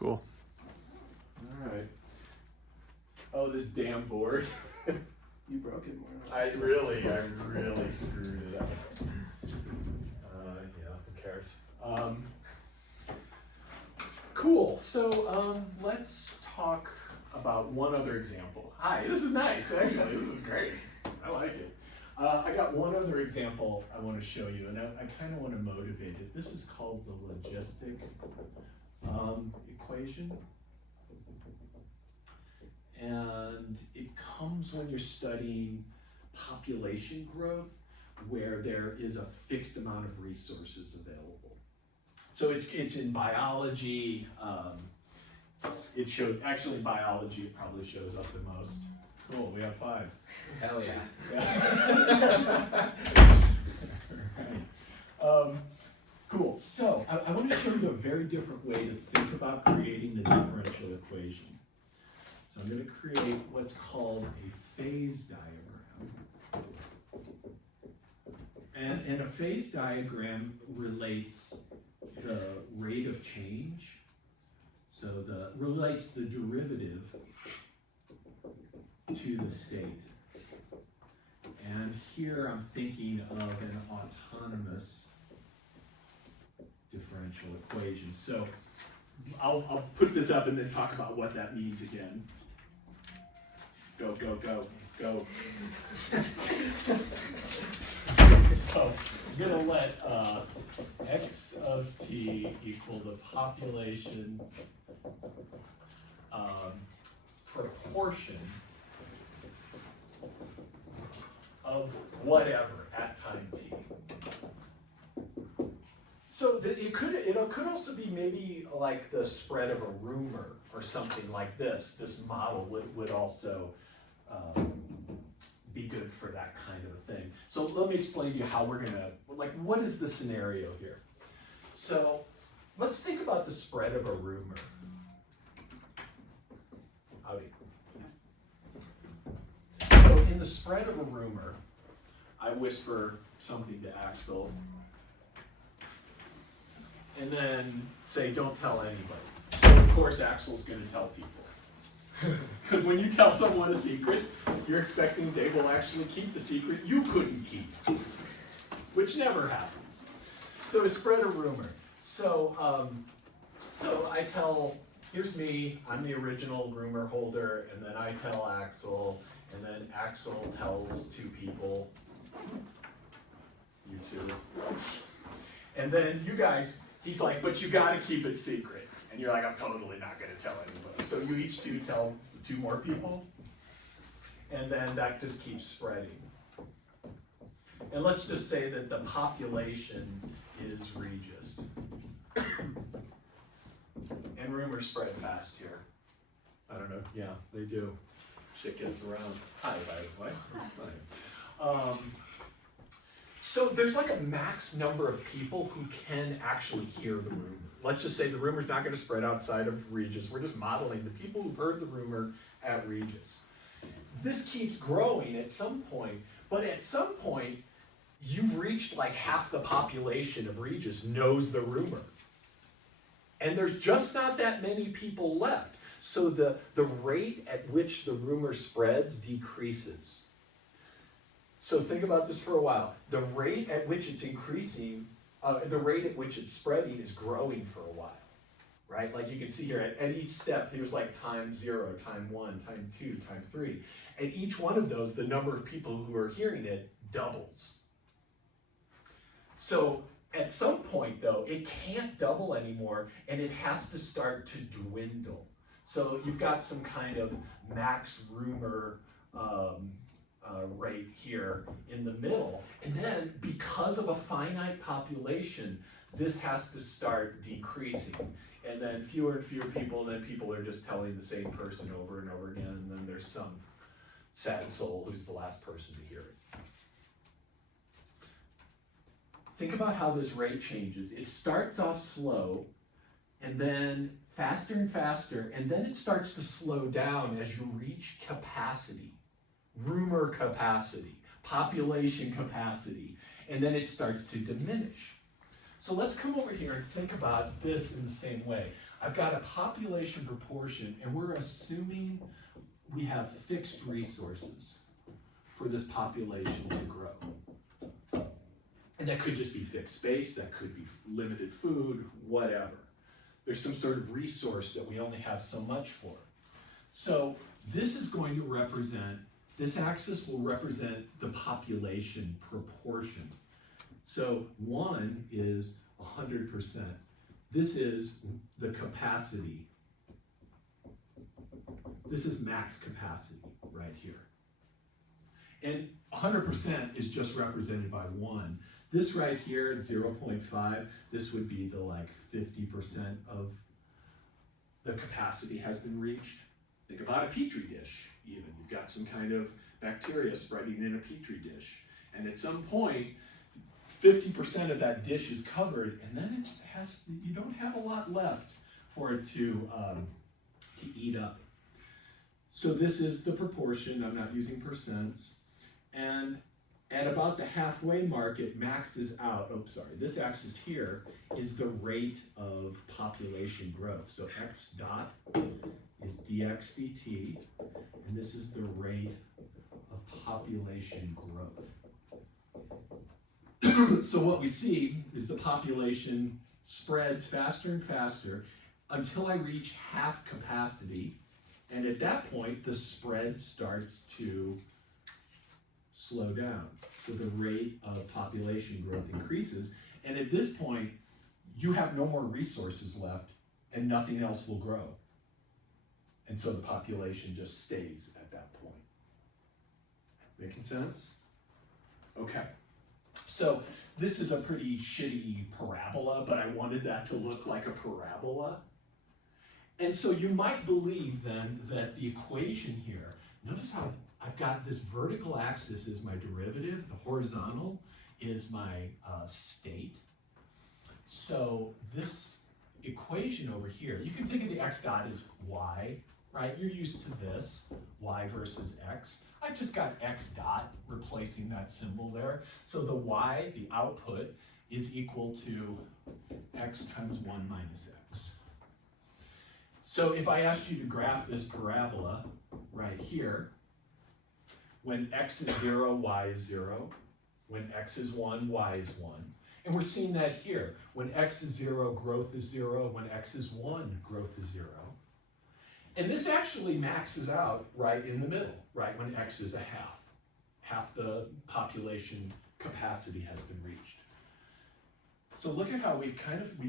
Cool. All right. Oh, this damn board. You broke it more than I really screwed it up. Yeah, who cares? Cool, so let's talk about one other example. Hi, this is nice, actually, this is great. I like it. I got one other example I want to show you, and I kind of want to motivate it. This is called the logistic equation. And it comes when you're studying population growth where there is a fixed amount of resources available. So it's in biology. It shows, actually in biology it probably shows up the most. Cool, we have 5. Hell yeah. Right. Cool, so I want to show you a very different way to think about creating the differential equation. So I'm going to create what's called a phase diagram. And a phase diagram relates the rate of change. So relates the derivative to the state. And here I'm thinking of an autonomous differential equation. So I'll put this up and then talk about what that means again. Go, go, go, go. So I'm gonna let x of t equal the population proportion of whatever at time t. So it could also be maybe like the spread of a rumor or something like this. This model would also be good for that kind of a thing. So let me explain to you how we're gonna, like, what is the scenario here? So let's think about the spread of a rumor. Howdy. So in the spread of a rumor, I whisper something to Axel, and then say, don't tell anybody. So of course Axel's gonna tell people. Because when you tell someone a secret, you're expecting they will actually keep the secret you couldn't keep, which never happens. So I spread a rumor. So, so I tell, here's me, I'm the original rumor holder, and then I tell Axel, and then Axel tells 2 people, you 2. And then you guys, he's like, but you gotta keep it secret. And you're like, I'm totally not gonna tell anybody. So you each 2 tell 2 more people, and then that just keeps spreading. And let's just say that the population is Regis. And rumors spread fast here. I don't know, yeah, they do. Shit gets around. Hi, by the way. Hi. So there's like a max number of people who can actually hear the rumor. Let's just say the rumor's not going to spread outside of Regis. We're just modeling the people who've heard the rumor at Regis. This keeps growing at some point, but at some point, you've reached like half the population of Regis knows the rumor. And there's just not that many people left. So the rate at which the rumor spreads decreases. So think about this for a while. The rate at which it's increasing, the rate at which it's spreading is growing for a while, right? Like you can see here, at each step, there's like time 0, time 1, time 2, time 3. At each one of those, the number of people who are hearing it doubles. So at some point, though, it can't double anymore, and it has to start to dwindle. So you've got some kind of max rumor rate here in the middle. And then because of a finite population, this has to start decreasing. And then fewer and fewer people, and then people are just telling the same person over and over again, and then there's some sad soul who's the last person to hear it. Think about how this rate changes. It starts off slow, and then faster and faster, and then it starts to slow down as you reach capacity. Rumor capacity, population capacity, and then it starts to diminish. So let's come over here and think about this in the same way. I've got a population proportion, and we're assuming we have fixed resources for this population to grow. And that could just be fixed space, that could be limited food, whatever. There's some sort of resource that we only have so much for. So this is going to represent, this axis will represent the population proportion. So 1 is 100%. This is the capacity. This is max capacity right here. And 100% is just represented by 1. This right here, 0.5, this would be the like 50% of the capacity has been reached. Think about a petri dish even. You've got some kind of bacteria spreading in a petri dish. And at some point, 50% of that dish is covered, and then you don't have a lot left for it to eat up. So this is the proportion, I'm not using percents. And at about the halfway mark, it maxes out. Oh, sorry, this axis here is the rate of population growth. So x dot is dx dt, and this is the rate of population growth. So what we see is the population spreads faster and faster until I reach half capacity, and at that point, the spread starts to slow down. So the rate of population growth increases, and at this point, you have no more resources left, and nothing else will grow. And so the population just stays at that point. Making sense? Okay. So this is a pretty shitty parabola, but I wanted that to look like a parabola. And so you might believe then that the equation here, notice how I've got this vertical axis is my derivative, the horizontal is my state. So this equation over here, you can think of the x dot as y, right? You're used to this, y versus x. I've just got x dot replacing that symbol there. So the y, the output, is equal to x times 1 minus x. So if I asked you to graph this parabola right here, when x is 0, y is 0. When x is 1, y is 1. And we're seeing that here. When x is 0, growth is 0. When x is 1, growth is 0. And this actually maxes out right in the middle, right when x is a half. Half the population capacity has been reached. So look at how we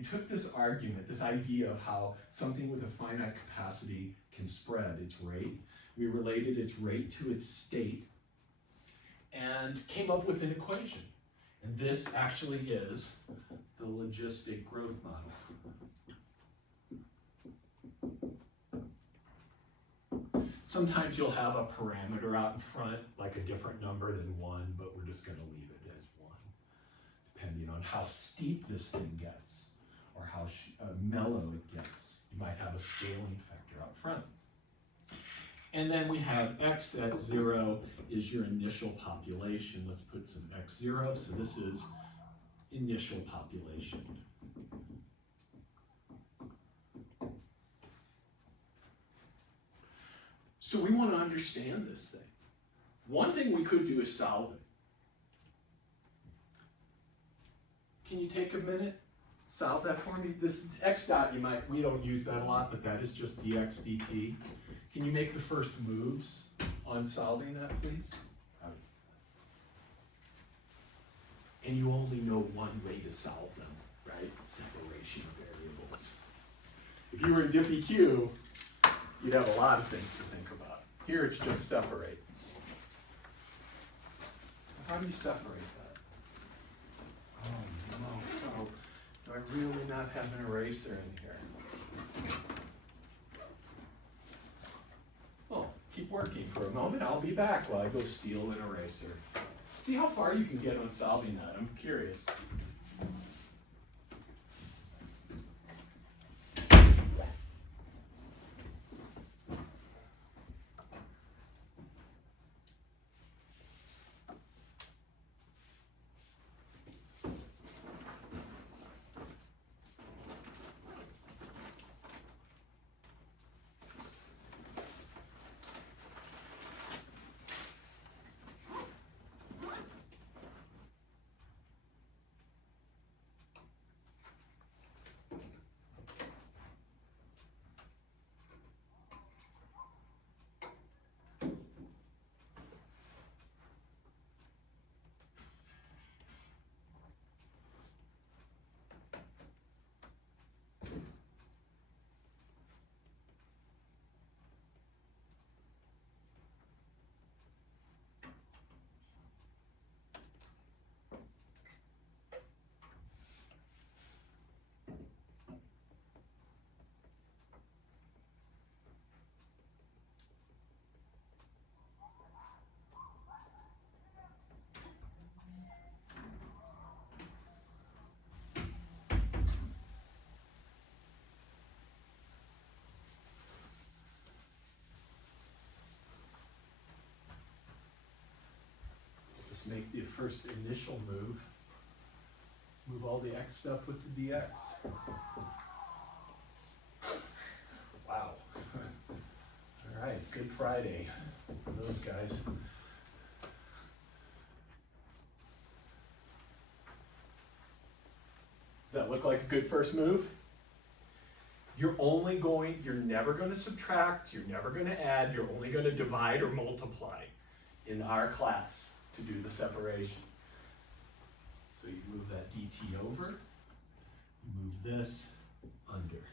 took this argument, this idea of how something with a finite capacity can spread its rate. We related its rate to its state and came up with an equation. And this actually is the logistic growth model. Sometimes you'll have a parameter out in front, like a different number than 1, but we're just going to leave it as 1, depending on how steep this thing gets or how mellow it gets. You might have a scaling factor out front. And then we have x at 0 is your initial population. Let's put some x0. So this is initial population. So we want to understand this thing. One thing we could do is solve it. Can you take a minute? Solve that for me? This x dot, we don't use that a lot, but that is just dx dt. Can you make the first moves on solving that, please? And you only know one way to solve them, right? Separation of variables. If you were in DiffEq, you'd have a lot of things to think about. Here it's just separate. How do you separate that? Oh no, do I really not have an eraser in here? Well, keep working for a moment. I'll be back while I go steal an eraser. See how far you can get on solving that. I'm curious. let's make the first initial move. Move all the x stuff with the dx. Wow. All right, Good Friday for those guys. Does that look like a good first move? You're never going to subtract, you're never going to add, you're only going to divide or multiply in our class to do the separation. So you move that dt over, you move this under.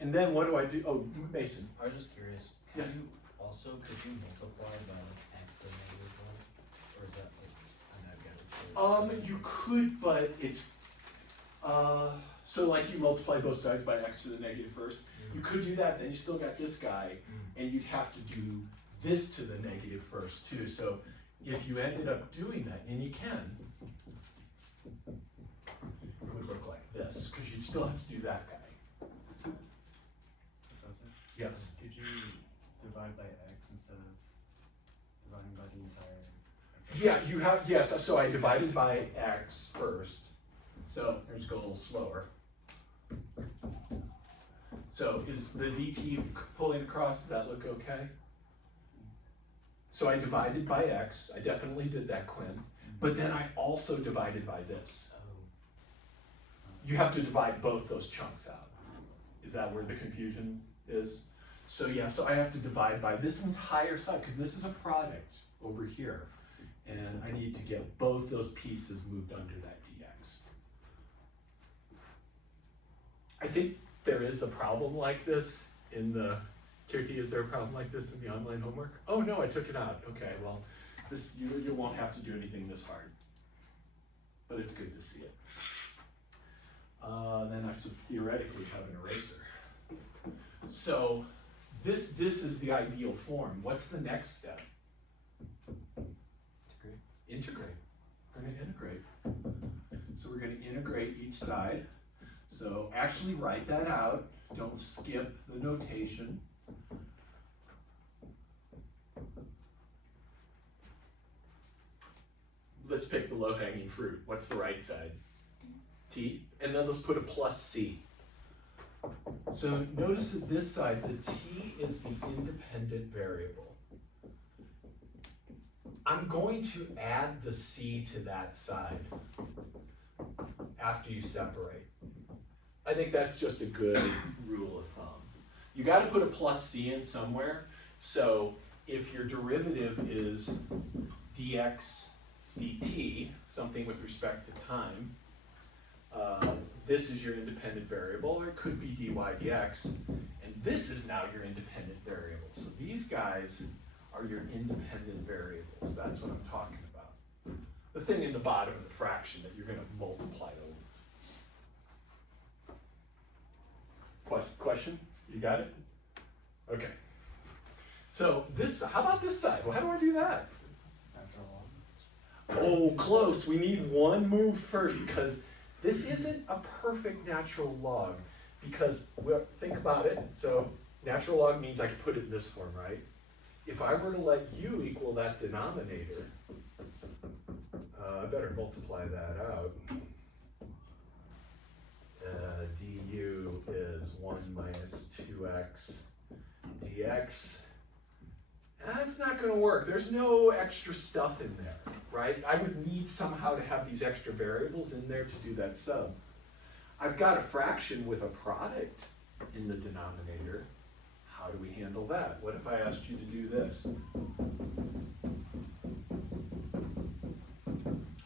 And then what do I do? Oh, Mason. I was just curious, Yes. could you multiply by x to the negative 1? Or is that like, I'm not getting it. You could, but it's, so like you multiply both sides by x to the negative first. You could do that, then you still got this guy, and you'd have to do this to the negative first too. So if you ended up doing that, and you can, it would look like this, because you'd still have to do that guy. Professor? Yes. Could you divide by x instead of dividing by the entire? Yeah, you have, yes, so I divided by x first. So let's go a little slower. So is the dt pulling across, does that look okay? So I divided by x, I definitely did that, Quinn, but then I also divided by this. You have to divide both those chunks out. Is that where the confusion is? So yeah, so I have to divide by this entire side, because this is a product over here, and I need to get both those pieces moved under that dx. I think there is a problem like this in the, Kirti, is there a problem like this in the online homework? Oh no, I took it out. Okay, well, this you won't have to do anything this hard, but it's good to see it. Then I should theoretically have an eraser. So this is the ideal form. What's the next step? Integrate. We're going to integrate. So we're going to integrate each side. So actually write that out. Don't skip the notation. Let's pick the low-hanging fruit. What's the right side? T. And then let's put a plus C. So notice that this side, the T is the independent variable. I'm going to add the C to that side after you separate. I think that's just a good rule of thumb. You got to put a plus C in somewhere. So if your derivative is dx dt, something with respect to time, this is your independent variable, or it could be dy dx, and this is now your independent variable. So these guys are your independent variables. That's what I'm talking about. The thing in the bottom of the fraction that you're going to multiply over. Question? You got it? Okay. So this, how about this side? Well, how do I do that? Oh, close. We need one move first, because this isn't a perfect natural log, because, well, think about it. So natural log means I can put it in this form, right? If I were to let u equal that denominator, I better multiply that out. Du is 1 minus 2x dx. That's not going to work. There's no extra stuff in there, right? I would need somehow to have these extra variables in there to do that sub. I've got a fraction with a product in the denominator. How do we handle that? What if I asked you to do this?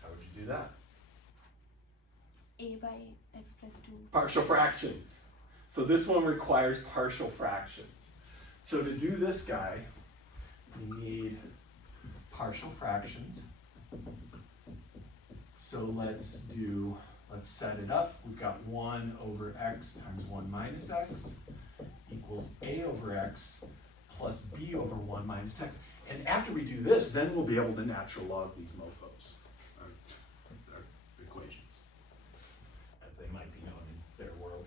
How would you do that? A by x plus 2. Partial fractions. So this one requires partial fractions. So to do this guy, we need partial fractions. So let's set it up. We've got 1 over x times 1 minus x equals a over x plus b over 1 minus x. And after we do this, then we'll be able to natural log these mofos, our equations, as they might be known in their world.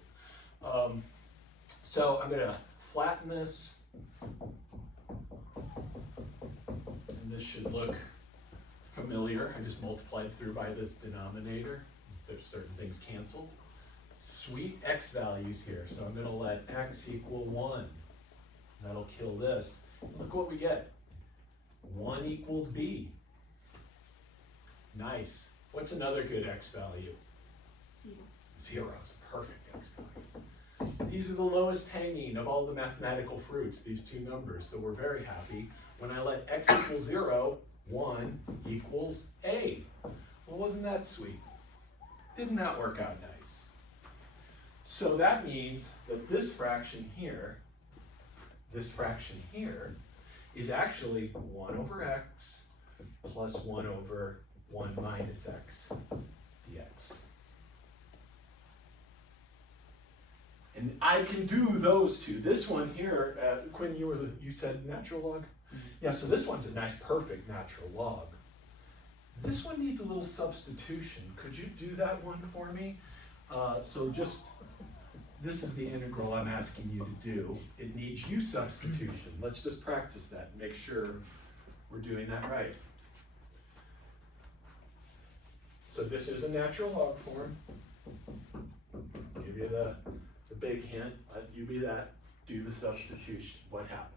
So I'm going to flatten this. this should look familiar. I just multiplied through by this denominator. There's certain things canceled. Sweet x values here, so I'm gonna let x equal 1. That'll kill this. Look what we get. 1 equals b. Nice. What's another good x value? 0. 0 is a perfect x value. These are the lowest hanging of all the mathematical fruits, these two numbers, so we're very happy. When I let x equal 0, 1 equals a. Well, wasn't that sweet? Didn't that work out nice? So that means that this fraction here is actually 1 over x plus 1 over 1 minus x dx. And I can do those two. This one here, Quinn, you said natural log? Yeah, so this one's a nice perfect natural log. This one needs a little substitution. Could you do that one for me? This is the integral I'm asking you to do. It needs u substitution. Let's just practice that and make sure we're doing that right. So this is a natural log form. I'll give you the big hint. Let you be that. Do the substitution. What happens?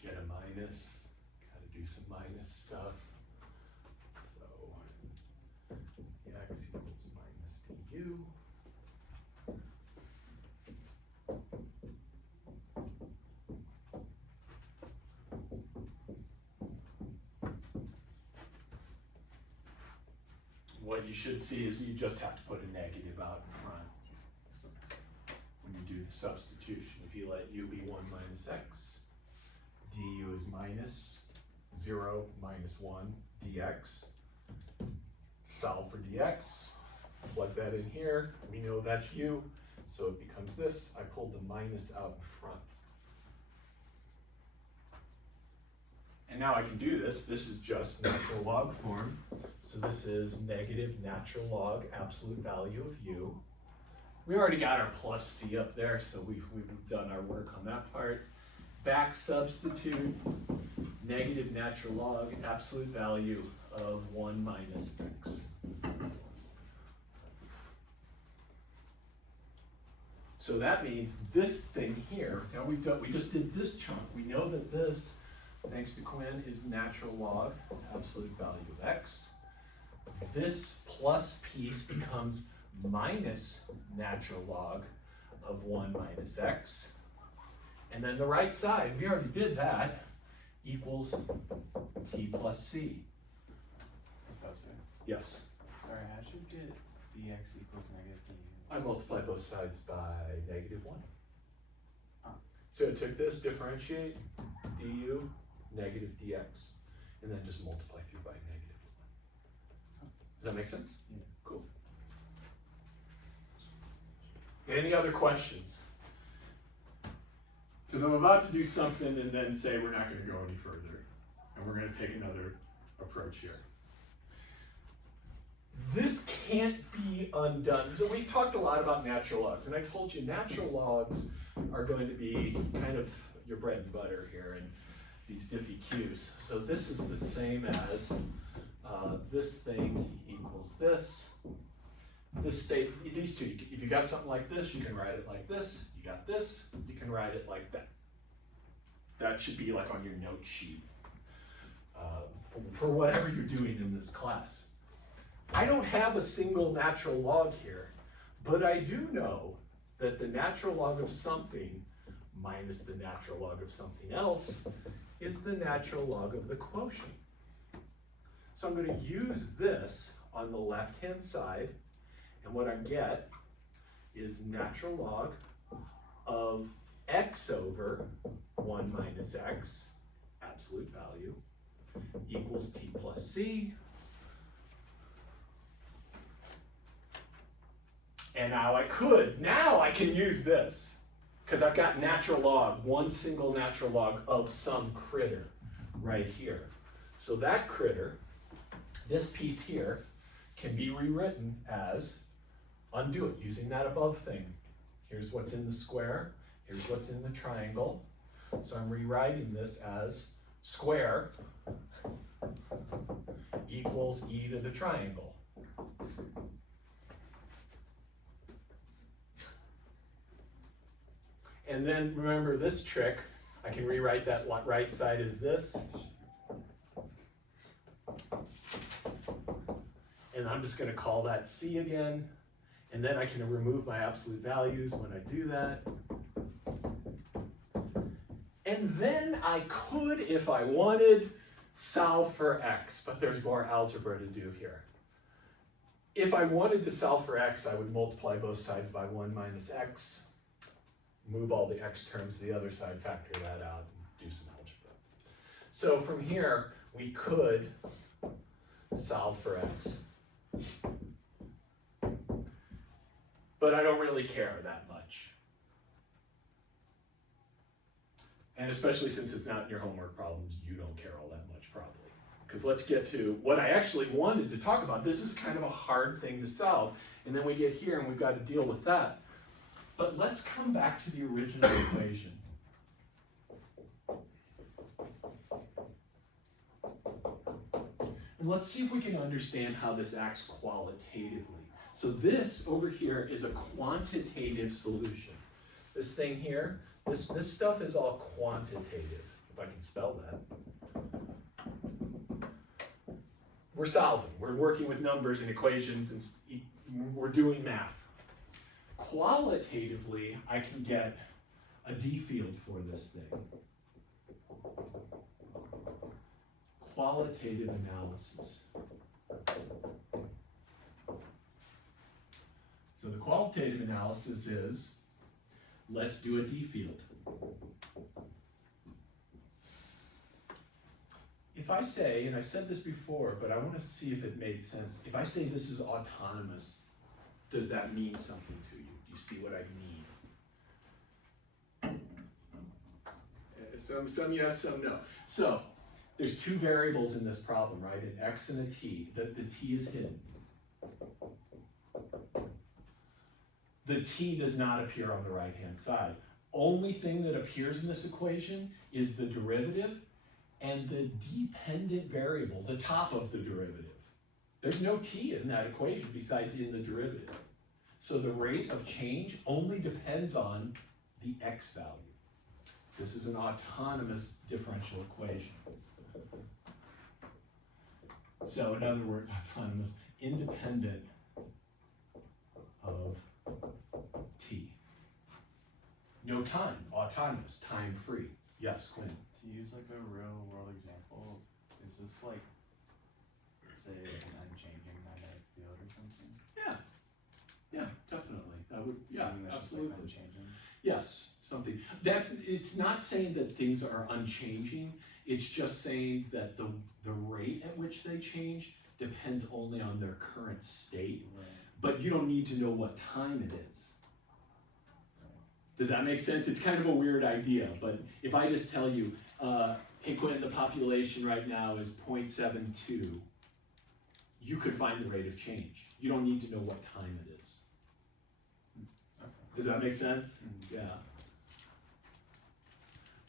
Get a minus, gotta do some minus stuff. So, x equals minus du. What you should see is you just have to put a negative out in front when you do the substitution. If you let u be 1 minus x, du is minus 0 minus 1 dx. Solve for dx, plug that in here. We know that's u, so it becomes this. I pulled the minus out in front. And now I can do this. This is just natural log form. So this is negative natural log absolute value of u. We already got our plus c up there, so we've done our work on that part. Back substitute negative natural log absolute value of 1 minus x. So that means this thing here, now we just did this chunk. We know that this, thanks to Quinn, is natural log absolute value of x. This plus piece becomes minus natural log of 1 minus x. And then the right side, we already did that, equals t plus c. Professor, Yes, sorry, I should get dx equals negative du. I multiply both sides by negative 1. Oh. So I took this, differentiate, du, negative dx, and then just multiply through by negative 1. Does that make sense? Yeah. Cool. Any other questions? Because I'm about to do something and then say we're not going to go any further. And we're going to take another approach here. This can't be undone. So we've talked a lot about natural logs, and I told you natural logs are going to be kind of your bread and butter here in these diffy q's. So this is the same as this thing equals this. This state, these two, if you got something like this, you can write it like this. You got this, you can write it like that. That should be like on your note sheet for whatever you're doing in this class. I don't have a single natural log here, but I do know that the natural log of something minus the natural log of something else is the natural log of the quotient. So I'm going to use this on the left-hand side, and what I get is natural log of x over 1 minus x, absolute value, equals t plus c. And now I can use this, because I've got natural log, one single natural log of some critter right here. So that critter, this piece here, can be rewritten as, undo it using that above thing. Here's what's in the square, here's what's in the triangle. So I'm rewriting this as square equals e to the triangle. And then remember this trick, I can rewrite that right side as this. And I'm just going to call that c again. And then I can remove my absolute values when I do that. And then I could, if I wanted, solve for x, but there's more algebra to do here. If I wanted to solve for x, I would multiply both sides by 1 minus x, move all the x terms to the other side, factor that out, and do some algebra. So from here, we could solve for x. But I don't really care that much. And especially since it's not in your homework problems, you don't care all that much probably. Because let's get to what I actually wanted to talk about. This is kind of a hard thing to solve. And then we get here and we've got to deal with that. But let's come back to the original equation. And let's see if we can understand how this acts qualitatively. So this over here is a quantitative solution. This thing here, this stuff is all quantitative, if I can spell that. We're solving, we're working with numbers and equations, and we're doing math. Qualitatively, I can get a D field for this thing. Qualitative analysis. So the qualitative analysis is, let's do a D field. If I say, and I've said this before, but I want to see if it made sense. If I say this is autonomous, does that mean something to you? Do you see what I mean? Some yes, some no. So there's two variables in this problem, right? An x and a t. The t is hidden. The t does not appear on the right-hand side. Only thing that appears in this equation is the derivative and the dependent variable, the top of the derivative. There's no t in that equation besides in the derivative. So the rate of change only depends on the x value. This is an autonomous differential equation. So in other words, autonomous, independent of t. No time, autonomous, time-free. Yes, Quinn? To use like a real world example, is this like, say, an unchanging magnetic field or something? Yeah, definitely. That would, yeah, Something that's just, like, absolutely. unchanging? Yes, something. It's not saying that things are unchanging. It's just saying that the rate at which they change depends only on their current state. Right. But you don't need to know what time it is. Does that make sense? It's kind of a weird idea, but if I just tell you, hey Quinn, the population right now is 0.72, you could find the rate of change. You don't need to know what time it is. Okay. Does that make sense? Mm-hmm. Yeah.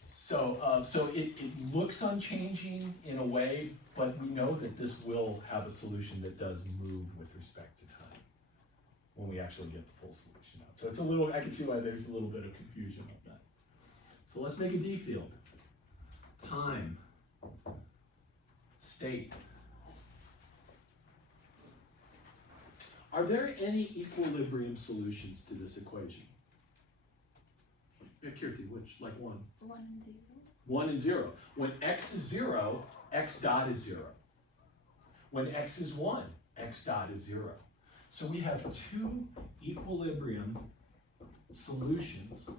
So it looks unchanging in a way, but we know that this will have a solution that does move with respect to time when we actually get the full solution out. So it's a little, I can see why there's a little bit of confusion on that. So let's make a D field. Time, state. Are there any equilibrium solutions to this equation? Yeah, Kirti, which, like one? 1 and 0. 1 and 0. When x is 0, x dot is 0. When x is 1, x dot is 0. So we have two equilibrium solutions.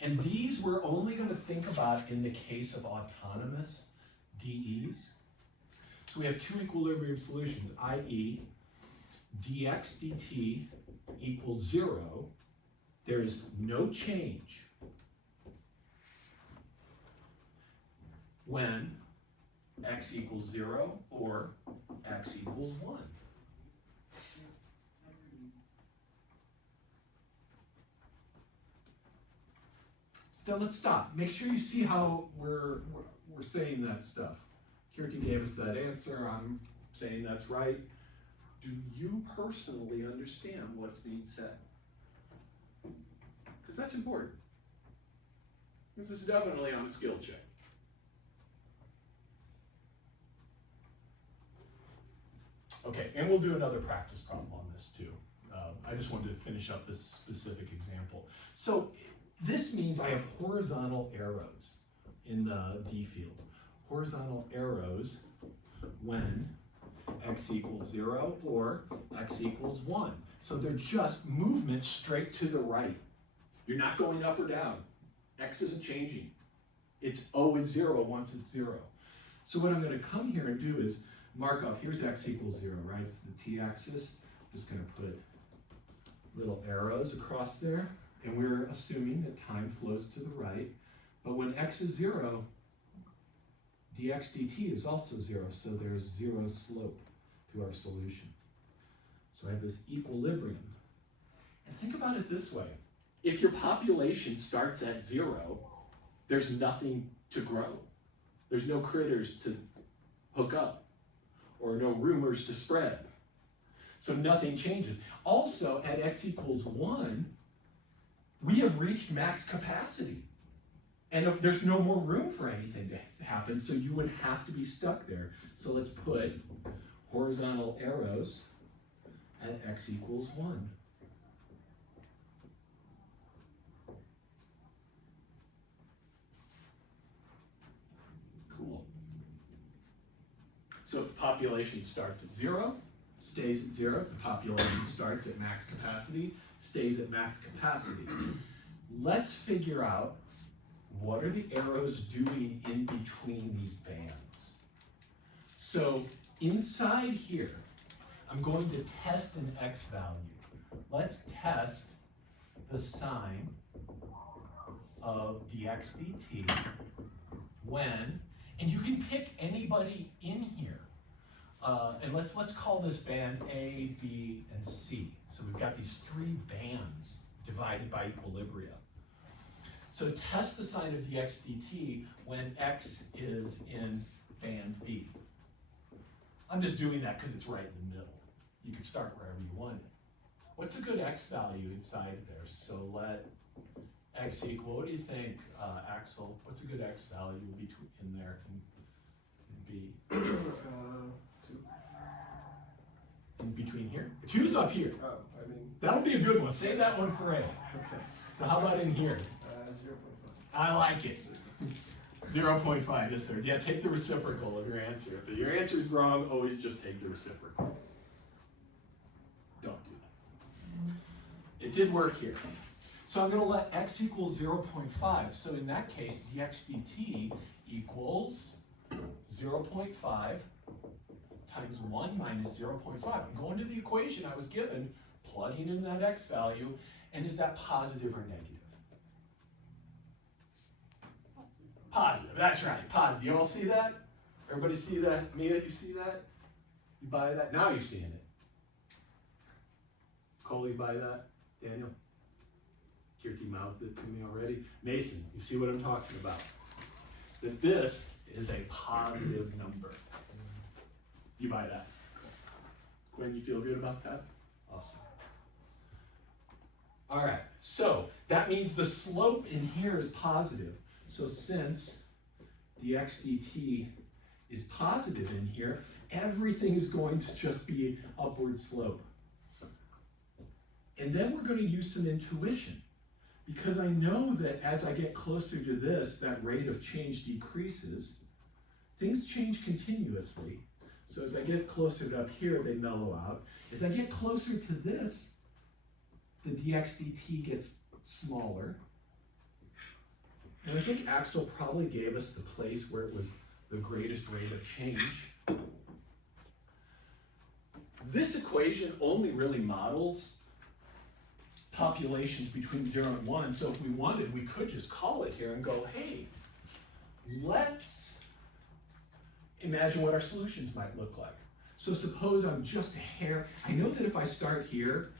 And these we're only going to think about in the case of autonomous DEs. So we have two equilibrium solutions, i.e. dx dt equals 0. There is no change when x equals 0 or x equals 1. So let's stop. Make sure you see how we're saying that stuff. Kirti gave us that answer. I'm saying that's right. Do you personally understand what's being said? Because that's important. This is definitely on a skill check. Okay, and we'll do another practice problem on this too. I just wanted to finish up this specific example. So this means I have horizontal arrows in the D field. Horizontal arrows when x equals 0 or x equals 1. So they're just movements straight to the right. You're not going up or down. X isn't changing. It's always 0 once it's 0. So what I'm going to come here and do is mark off, here's x equals 0, right? It's the t-axis. I'm just going to put little arrows across there. And we're assuming that time flows to the right. But when x is 0, dx dt is also 0, so there's 0 slope to our solution. So I have this equilibrium. And think about it this way. If your population starts at 0, there's nothing to grow. There's no critters to hook up, or no rumors to spread. So nothing changes. Also, at x equals 1, we have reached max capacity. And if there's no more room for anything to happen, so you would have to be stuck there. So let's put horizontal arrows at x equals 1. Cool. So if the population starts at 0, stays at 0. If the population starts at max capacity, stays at max capacity. Let's figure out what are the arrows doing in between these bands. So inside here, I'm going to test an x value. Let's test the sign of dx dt when, and you can pick anybody in here. And let's call this band A, B, and C. So we've got these 3 bands divided by equilibria. So test the sign of dx dt when x is in band B. I'm just doing that because it's right in the middle. You can start wherever you want it. What's a good x value inside there? So let x equal, what do you think, Axel? What's a good x value in there in B? 2. In between here? 2's up here. Oh, I mean, That'll be a good one. Save that one for A. okay. So how about in here? 0.5. I like it. 0.5, yes sir. Yeah, take the reciprocal of your answer. If your answer is wrong, always just take the reciprocal. Don't do that. It did work here. So I'm going to let x equal 0.5. So in that case, dx dt equals 0.5 times 1 minus 0.5. I'm going to the equation I was given, plugging in that x value, and is that positive or negative? Positive, that's right, positive. You all see that? Everybody see that? Mia, you see that? You buy that? Now you're seeing it. Cole, you buy that? Daniel? Kirti mouthed it to me already. Mason, you see what I'm talking about? That this is a positive number. You buy that? Gwen, you feel good about that? Awesome. All right, so that means the slope in here is positive. So since dx dt is positive in here, everything is going to just be upward slope. And then we're going to use some intuition, because I know that as I get closer to this, that rate of change decreases. Things change continuously. So as I get closer to up here, they mellow out. As I get closer to this, the dx dt gets smaller. And I think Axel probably gave us the place where it was the greatest rate of change. This equation only really models populations between 0 and 1, so if we wanted, we could just call it here and go, hey, let's imagine what our solutions might look like. So suppose I'm just a hair, I know that if I start here,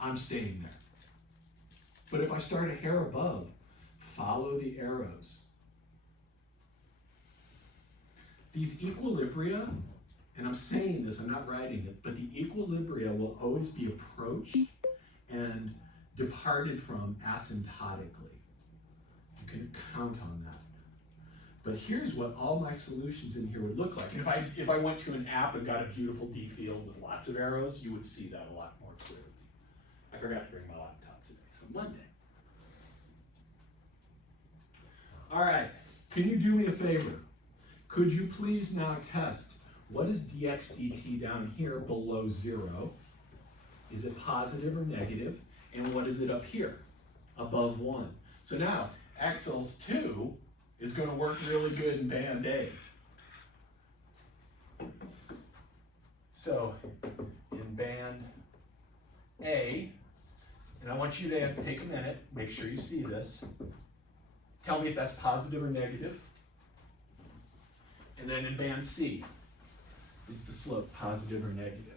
I'm staying there. But if I start a hair above, follow the arrows. These equilibria, and I'm saying this, I'm not writing it, but the equilibria will always be approached and departed from asymptotically. You can count on that. But here's what all my solutions in here would look like. And if I went to an app and got a beautiful D field with lots of arrows, you would see that a lot more clearly. I forgot to bring my laptop today, so Monday. All right, can you do me a favor? Could you please now test what is dx dt down here below 0? Is it positive or negative? And what is it up here, above 1? So now, Axel's 2 is going to work really good in band A. So, in band A, and I want you to take a minute, make sure you see this. Tell me if that's positive or negative. And then in band C, is the slope positive or negative?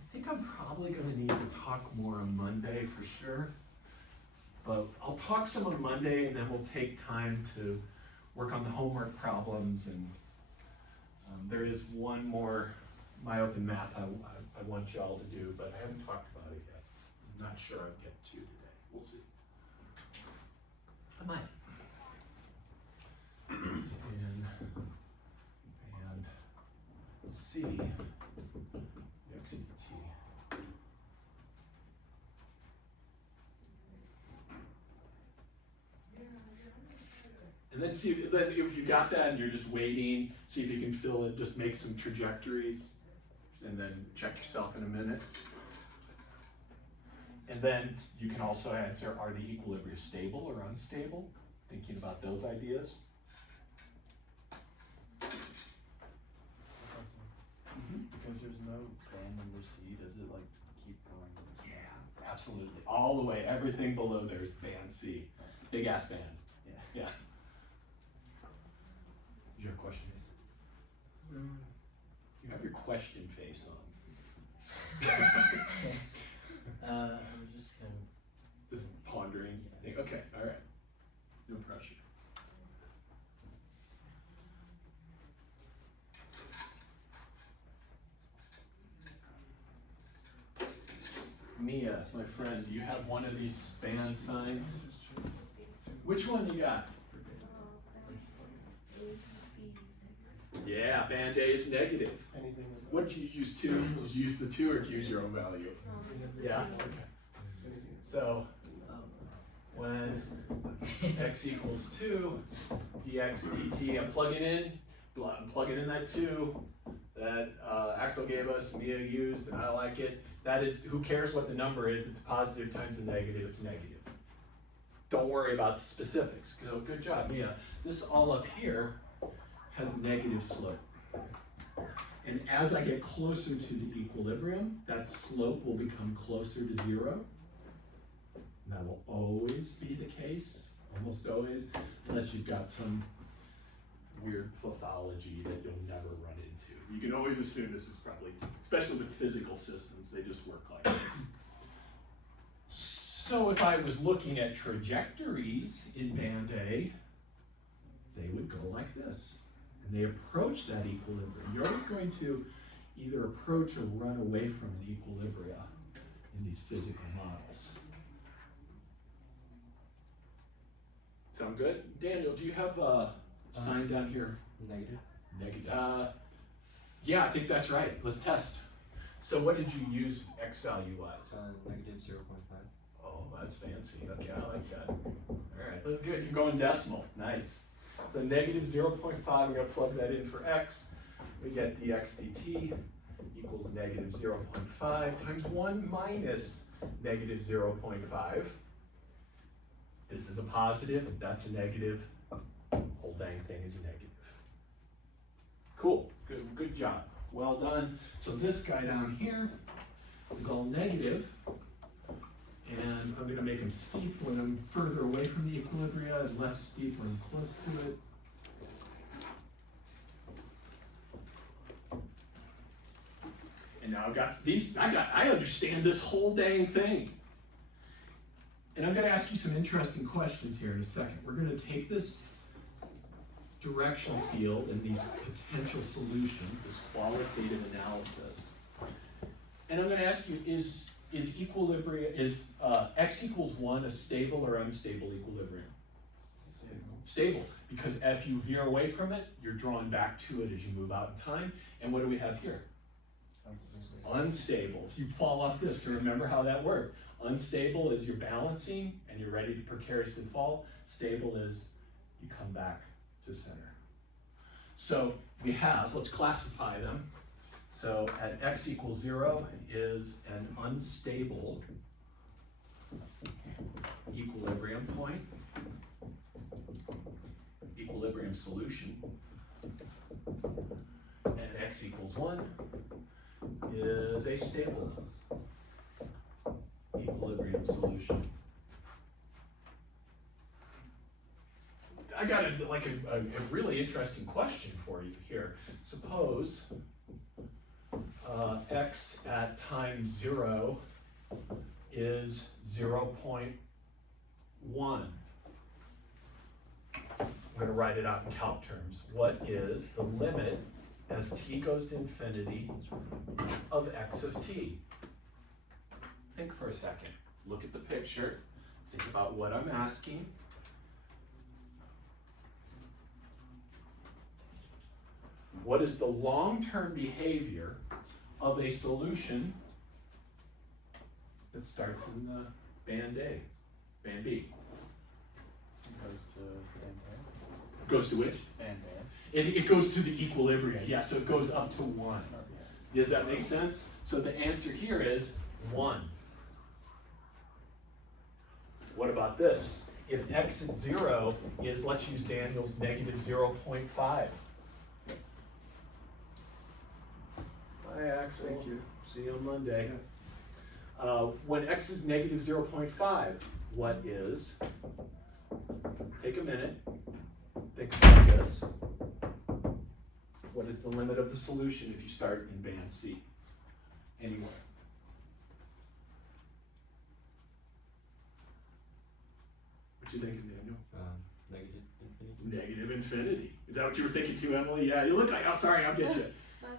I think I'm probably going to need to talk more on Monday for sure. But I'll talk some on Monday, and then we'll take time to work on the homework problems. And there is one more myopen math I want y'all to do, but I haven't talked about it yet. I'm not sure I'll get to today. We'll see. I might. And C, XT. And then see, then if you got that and you're just waiting, see if you can fill it, just make some trajectories, and then check yourself in a minute. And then you can also answer, are the equilibria stable or unstable? Thinking about those ideas. Because there's no band number C, does it like keep going? Yeah, absolutely. All the way, everything below there is band C. Big ass band. Yeah. Yeah. Your question is? You have your question face on. I was just kind of. Just pondering. Okay, all right. No pressure. Mia, my friend, do you have one of these span signs? Which one you got? Yeah, band A is negative. Anything What did you use 2? Did you use the 2 or did you use your own value? Yeah, okay. So, when x equals 2, dx dt, I'm plugging in that 2 that Axel gave us, Mia used, and I like it. That is, who cares what the number is, it's positive times a negative, it's negative. Don't worry about the specifics. So good job, Mia. This all up here has negative slope. And as I get closer to the equilibrium, that slope will become closer to 0. And that will always be the case, almost always, unless you've got some weird pathology that you'll never run into. You can always assume this is probably, especially with physical systems, they just work like this. So if I was looking at trajectories in band A, they would go like this. And they approach that equilibrium. You're always going to either approach or run away from an equilibria in these physical models. Sound good? Daniel, do you have a sign down here? Negative. Negative. Yeah, I think that's right. Let's test. So what did you use x value wise? Negative 0.5. Oh, that's fancy. Okay, I like that. All right, that's good. You go in decimal. Nice. So negative 0.5, I'm going to plug that in for x. We get dx dt. equals negative 0.5 times 1 minus negative 0.5. This is a positive, that's a negative, whole dang thing is a negative. Cool, good job, well done. So this guy down here is all negative, and I'm gonna make him steep when I'm further away from the equilibria and less steep when I'm close to it. And now I've got these, I understand this whole dang thing. And I'm gonna ask you some interesting questions here in a second. We're gonna take this directional field and these potential solutions, this qualitative analysis, and I'm gonna ask you, is x equals 1 a stable or unstable equilibrium? Stable, because if you veer away from it, you're drawn back to it as you move out in time. And what do we have here? Unstable. So you fall off this, so remember how that worked. Unstable is you're balancing and you're ready to precariously fall. Stable is you come back to center. So we have, let's classify them. So at x equals 0 is an unstable equilibrium point, equilibrium solution. And x equals 1 is a stable equilibrium solution. I got a really interesting question for you here. Suppose x at time 0 is 0.1. I'm going to write it out in calc terms. What is the limit as t goes to infinity of x of t? Think for a second. Look at the picture. Think about what I'm asking. What is the long-term behavior of a solution that starts in the band A, band B? Goes to band A. Goes to which? Band A. It goes to the equilibrium, yeah, so it goes up to 1. Oh, yeah. Does that make sense? So the answer here is 1. What about this? If x at 0 is, let's use Daniel's negative 0.5. Bye, Axel. Thank you. See you on Monday. When x is negative 0.5, what is, take a minute, think about this. What is the limit of the solution if you start in band C? Anywhere. What you thinking, Daniel? Negative infinity. Negative infinity. Is that what you were thinking too, Emily? Yeah, you look like, oh, sorry, I'll get you. What?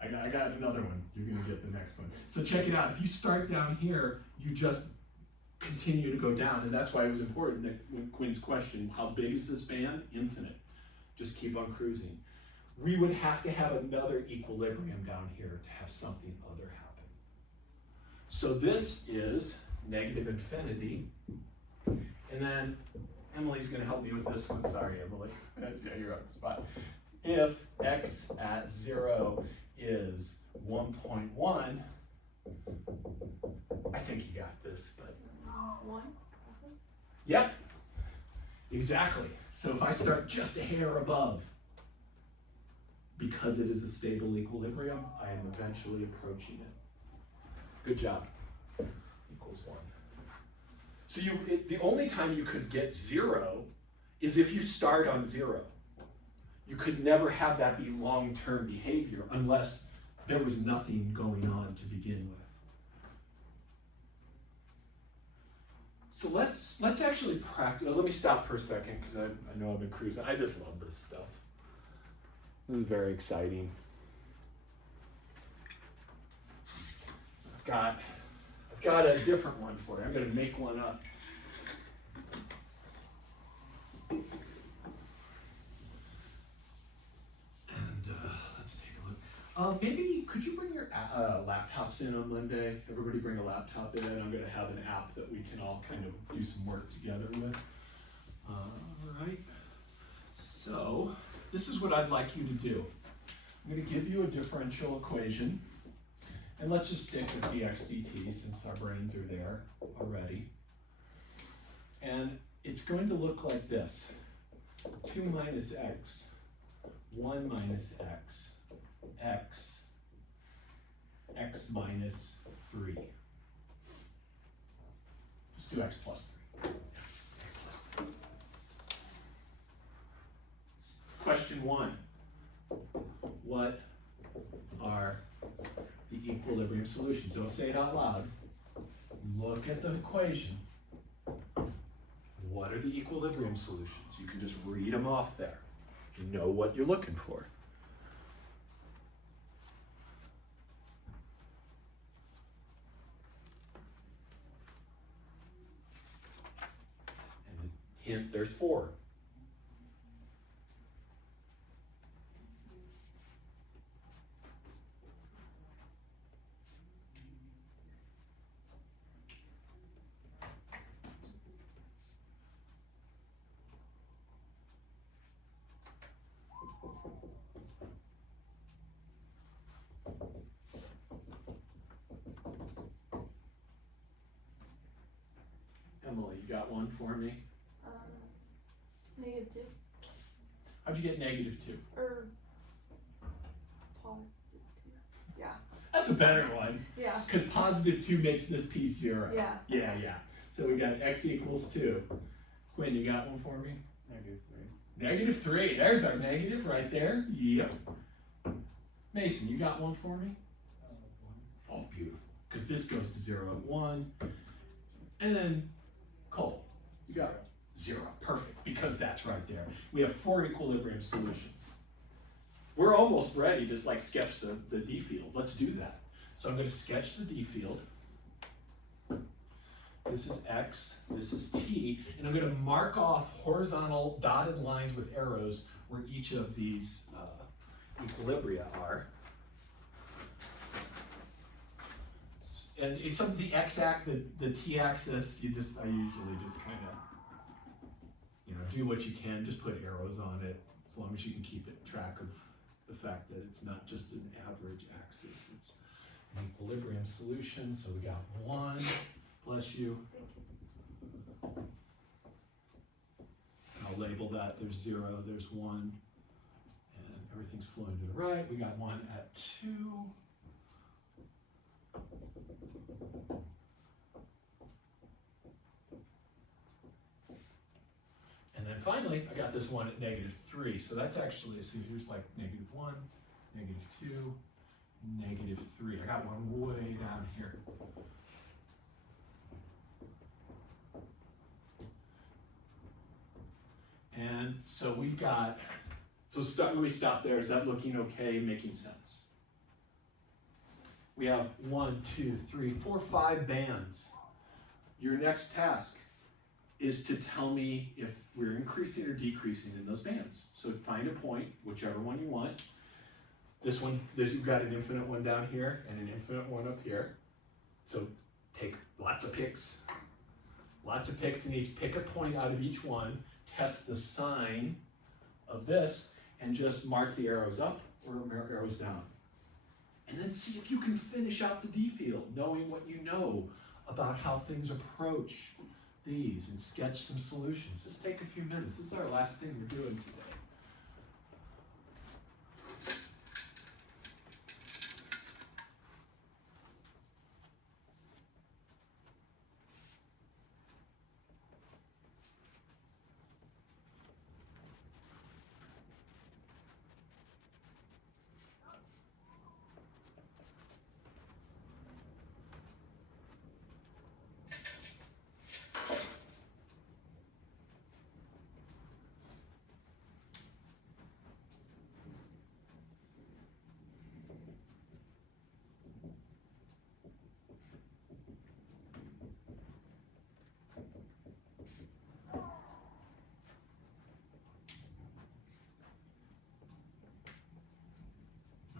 I got another one. You're gonna get the next one. So check it out. If you start down here, you just continue to go down, and that's why it was important that when Quinn's question, how big is this band? Infinite. Just keep on cruising. We would have to have another equilibrium down here to have something other happen. So this is negative infinity, and then Emily's gonna help me with this one. Sorry, Emily. Yeah, you're on the spot. If x at 0 is 1.1, I think you got this, but. 1? Yep, exactly. So if I start just a hair above, because it is a stable equilibrium, I am eventually approaching it. Good job. Equals 1. So the only time you could get 0 is if you start on 0. You could never have that be long-term behavior unless there was nothing going on to begin with. So let's actually practice. Let me stop for a second because I know I've been cruising. I just love this stuff. This is very exciting. I've got a different one for you. I'm going to make one up. Maybe could you bring your laptops in on Monday? Everybody bring a laptop in. I'm going to have an app that we can all kind of do some work together with. All right. So this is what I'd like you to do. I'm going to give you a differential equation, and let's just stick with dx dt since our brains are there already. And it's going to look like this: 2 minus x, 1 minus x, x, x minus 3. Let's do x plus 3. X plus 3. Question 1. What are the equilibrium solutions? Don't say it out loud. Look at the equation. What are the equilibrium solutions? You can just read them off there. You know what you're looking for. And hint, there's 4. Emily, you got one for me? -2. How'd you get -2? Or +2. Yeah. That's a better one, Yeah. because +2 makes this piece 0. Yeah. Yeah. So we got x equals 2. Quinn, you got one for me? -3. -3, there's our negative right there. Yep. Mason, you got one for me? Oh, beautiful, because this goes to 0 at 1. And then Cole, you got 0, perfect, because that's right there. We have 4 equilibrium solutions. We're almost ready to like sketch the D field. Let's do that. So I'm going to sketch the D field. This is x, this is t, and I'm going to mark off horizontal dotted lines with arrows where each of these equilibria are. And it's some the x-axis, the t-axis. I usually just kind of, do what you can. Just put arrows on it, as long as you can keep track of the fact that it's not just an average axis. It's an equilibrium solution. So we got 1. Bless you. I'll label that. There's 0. There's 1, and everything's flowing to the right. We got 1 at 2. And then finally, I got this one at -3. So that's actually, so here's like -1, -2, -3. I got one way down here. And so we've got, let me stop there. Is that looking okay, making sense? We have 1, 2, 3, 4, 5 bands. Your next task is to tell me if we're increasing or decreasing in those bands. So find a point, whichever one you want. This one, you've got an infinite one down here and an infinite one up here. So take lots of picks in each, pick a point out of each one, test the sign of this, and just mark the arrows up or arrows down. And then see if you can finish out the D field, knowing what you know about how things approach these, and sketch some solutions. Just take a few minutes. This is our last thing we're doing today.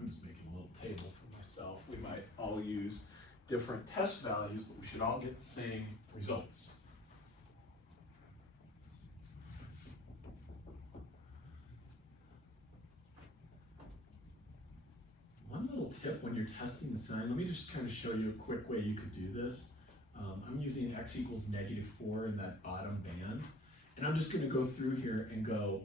I'm just making a little table for myself. We might all use different test values, but we should all get the same results. little tip when you're testing the sign. Let me just kind of show you a quick way you could do this. I'm using x equals -4 in that bottom band. And I'm just going to go through here and go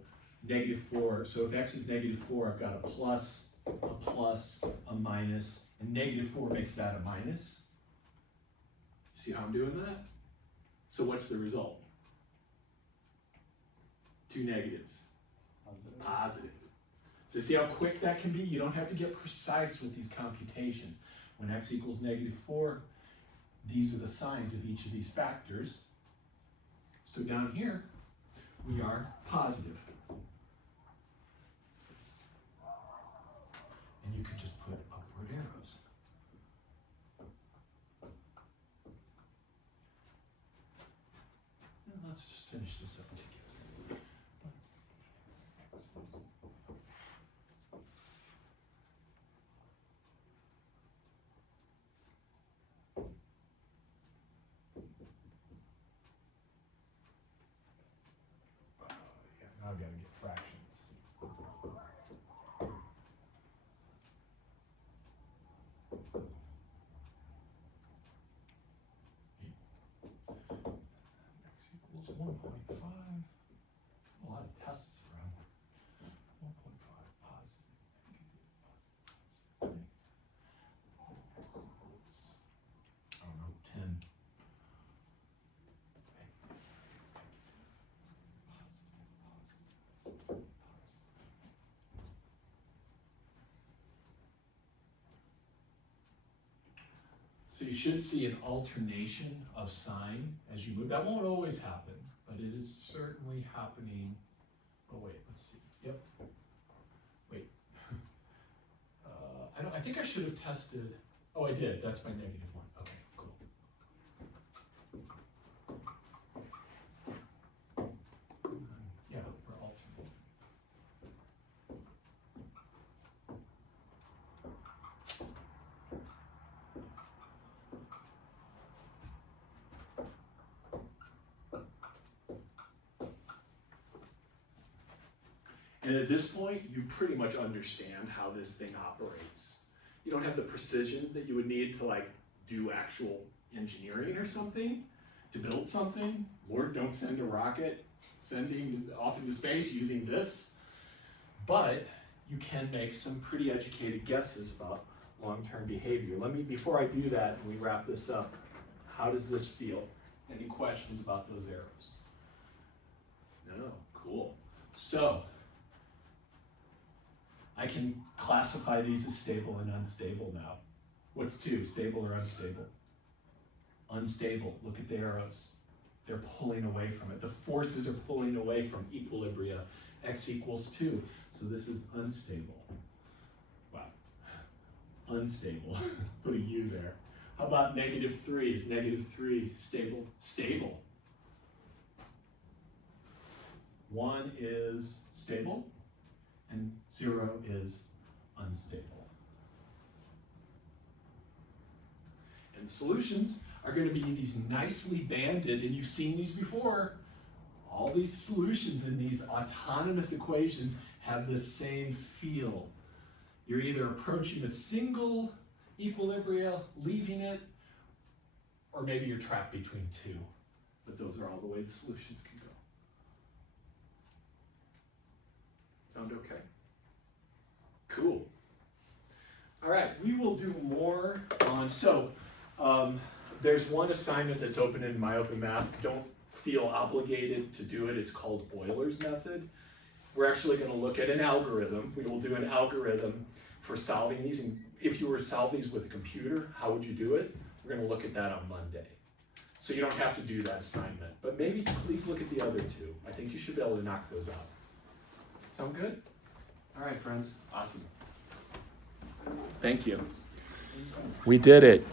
-4. So if x is -4, I've got a plus, a minus, and -4 makes that a minus. See how I'm doing that? So what's the result? 2 negatives. Positive. Positive. So see how quick that can be? You don't have to get precise with these computations. When x equals -4, these are the signs of each of these factors. So down here, we are positive. And you can just put upward arrows. And let's just finish this up together. Let's see. X is yeah, now I've got to get fractions. X equals 1.5. A lot of tests around. 1.5 positive, negative, positive. X equals, I don't know, 10. So you should see an alternation of sign as you move. That won't always happen, but it is certainly happening. Oh wait, let's see. Yep. Wait. I think I should have tested. Oh, I did. That's my -1. Okay, cool. Yeah, we're alternating. And at this point, you pretty much understand how this thing operates. You don't have the precision that you would need to like do actual engineering or something, to build something. Lord, don't send a rocket sending off into space using this. But you can make some pretty educated guesses about long-term behavior. Before I do that, and we wrap this up, how does this feel? Any questions about those arrows? No, cool. So, I can classify these as stable and unstable now. What's 2, stable or unstable? Unstable, look at the arrows. They're pulling away from it. The forces are pulling away from equilibria. X equals 2, so this is unstable. Wow, unstable, put a U there. How about -3? Is -3 stable? Stable. 1 is stable, and 0 is unstable. And the solutions are going to be these nicely banded, and you've seen these before. All these solutions in these autonomous equations have the same feel. You're either approaching a single equilibria, leaving it, or maybe you're trapped between 2. But those are all the way the solutions can go. Sound okay? Cool. All right, we will do more on, there's one assignment that's open in MyOpenMath. Don't feel obligated to do it. It's called Euler's method. We're actually going to look at an algorithm. We will do an algorithm for solving these. And if you were to solve these with a computer, how would you do it? We're going to look at that on Monday. So you don't have to do that assignment. But maybe please look at the other 2. I think you should be able to knock those out. Sound good? All right, friends. Awesome. Thank you. We did it.